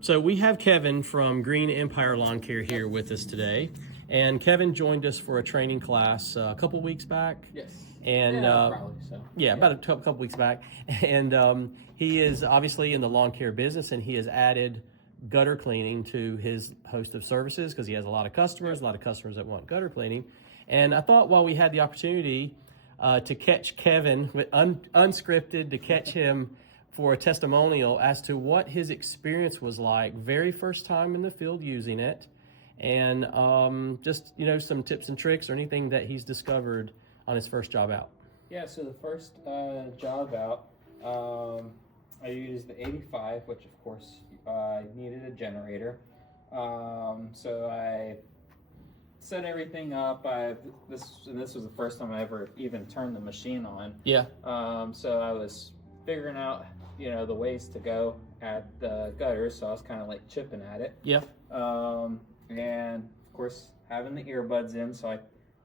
So we have Kevin from Green Empire Lawn Care here with us today. And Kevin joined us for a training class a couple weeks back. Yes. And Probably so. Yeah, about a couple weeks back. And he is obviously in the lawn care business, and he has added gutter cleaning to his host of services because he has a lot of customers that want gutter cleaning. And I thought while we had the opportunity to catch Kevin, unscripted, to catch him for a testimonial as to what his experience was like very first time in the field using it, and just some tips and tricks or anything that he's discovered on his first job out. Yeah, so the first job out, I used the 85, which of course I needed a generator. So I set everything up. This was the first time I ever even turned the machine on. Yeah. So I was figuring out the ways to go at the gutters, so I was kind of like chipping at it. Yeah. And of course having the earbuds in, so I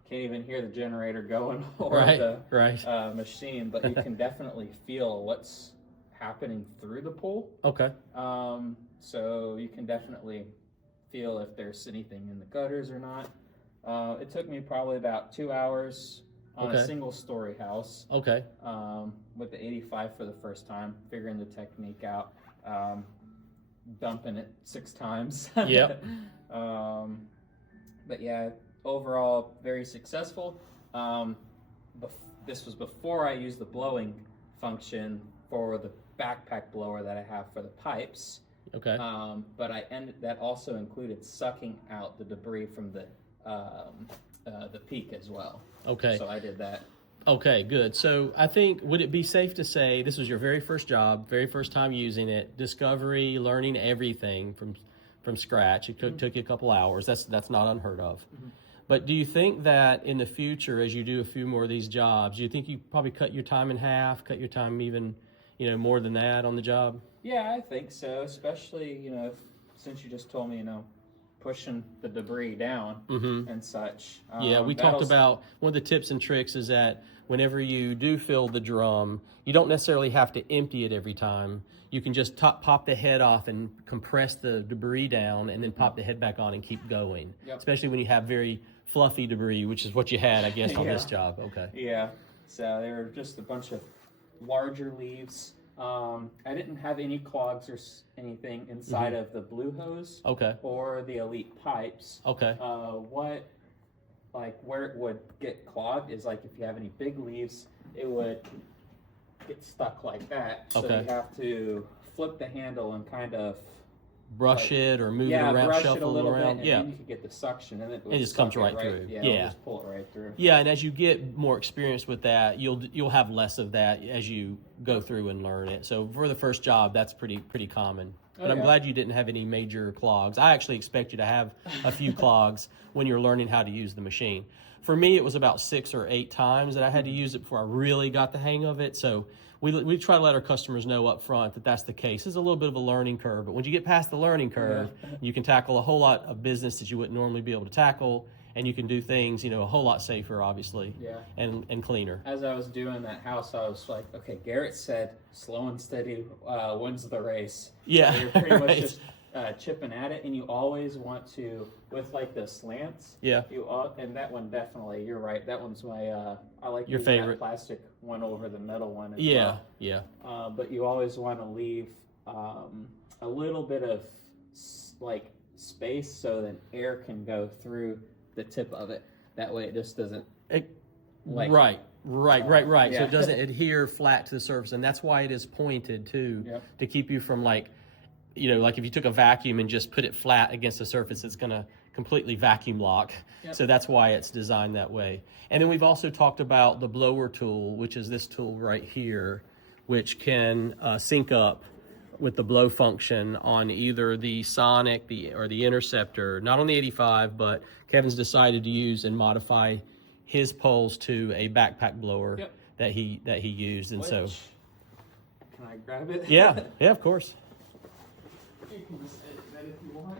can't even hear the generator going or the machine, but you can definitely feel what's happening through the pool. Okay. So you can definitely feel if there's anything in the gutters or not. It took me probably about 2 hours on a single story house. Okay. With the 85 for the first time, figuring the technique out, dumping it 6 times. Yep. But yeah, overall very successful. This was before I used the blowing function for the backpack blower that I have for the pipes. Okay. But that also included sucking out the debris from the peak as well. Okay. So I did that. Okay, good. So I think, would it be safe to say this was your very first job, very first time using it, discovery, learning everything from scratch? It took you a couple hours. That's not unheard of. Mm-hmm. But do you think that in the future, as you do a few more of these jobs, do you think you probably cut your time in half, cut your time even, more than that on the job? Yeah, I think so. Especially, since you just told me, pushing the debris down and such. Yeah, we talked about one of the tips and tricks is that whenever you do fill the drum, you don't necessarily have to empty it every time. You can just pop the head off and compress the debris down, and then pop the head back on and keep going. Yep. Especially when you have very fluffy debris, which is what you had, I guess, on this job. Okay. Yeah. So they were just a bunch of larger leaves. I didn't have any clogs or anything inside of the blue hose. Okay. Or the elite pipes. Okay. Where it would get clogged is like if you have any big leaves, it would get stuck like that. So you have to flip the handle and kind of brush it or move it around, shuffle it around. And then you can get the suction, and it just comes right through. Yeah. Just pull it right through. Yeah, and as you get more experience with that, you'll have less of that as you go through and learn it. So for the first job, that's pretty common. But I'm glad you didn't have any major clogs. I actually expect you to have a few clogs when you're learning how to use the machine. For me, it was about 6 or 8 times that I had to use it before I really got the hang of it. So we try to let our customers know up front that that's the case. It's a little bit of a learning curve, but when you get past the learning curve, you can tackle a whole lot of business that you wouldn't normally be able to tackle, and you can do things, a whole lot safer, obviously, and cleaner. As I was doing that house, I was like, okay, Garrett said slow and steady wins the race. Yeah, so you're pretty much just chipping at it, and you always want to, with like the slants. Yeah. And that one definitely, you're right. That one's my I like your using favorite that plastic one over the metal one. As well. But you always want to leave a little bit of space so that air can go through the tip of it. That way, it just doesn't. Right. So it doesn't adhere flat to the surface, and that's why it is pointed too, to keep you from like if you took a vacuum and just put it flat against the surface, it's going to completely vacuum lock. Yep. So that's why it's designed that way. And then we've also talked about the blower tool, which is this tool right here, which can sync up with the blow function on either the Sonic or the Interceptor, not on the 85, but Kevin's decided to use and modify his poles to a backpack blower that he used. And so, can I grab it? Yeah, of course. You can just edit that if you want.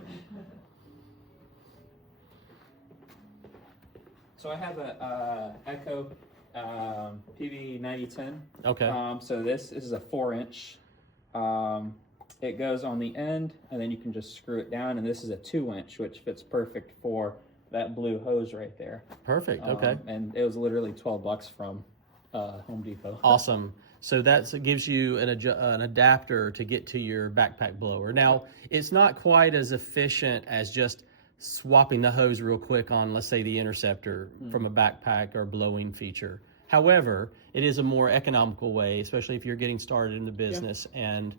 So I have a Echo PV9010. Okay. So this is a 4-inch it goes on the end, and then you can just screw it down. And this is a 2-inch, which fits perfect for that blue hose right there. Perfect. Okay. And it was literally $12 from Home Depot. Awesome. So that gives you an adapter to get to your backpack blower. Now, it's not quite as efficient as just swapping the hose real quick on, let's say, the Interceptor from a backpack or blowing feature. However, it is a more economical way, especially if you're getting started in the business. And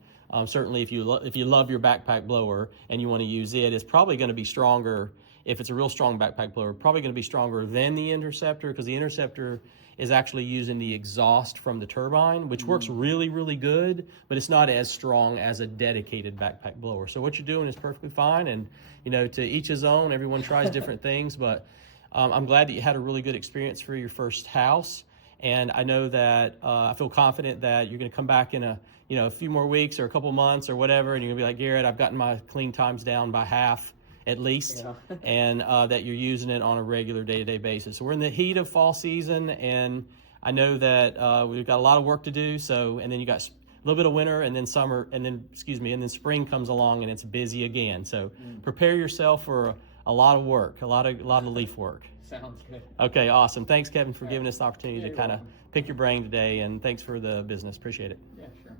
certainly if you love your backpack blower and you want to use it, it's probably going to be stronger. If it's a real strong backpack blower, probably going to be stronger than the Interceptor, because the Interceptor is actually using the exhaust from the turbine, which works really, really good, but it's not as strong as a dedicated backpack blower. So what you're doing is perfectly fine, and to each his own. Everyone tries different things, but I'm glad that you had a really good experience for your first house, and I know that I feel confident that you're going to come back in a few more weeks or a couple months or whatever, and you're going to be like, Garrett, I've gotten my clean times down by half at least, and that you're using it on a regular day-to-day basis. So we're in the heat of fall season, and I know that we've got a lot of work to do. So, and then you got a little bit of winter, and then summer, and then spring comes along, and it's busy again. So prepare yourself for a lot of work, a lot of leaf work. Sounds good. Okay, awesome. Thanks, Kevin, for giving us the opportunity to kind of pick your brain today, and thanks for the business. Appreciate it. Yeah, sure.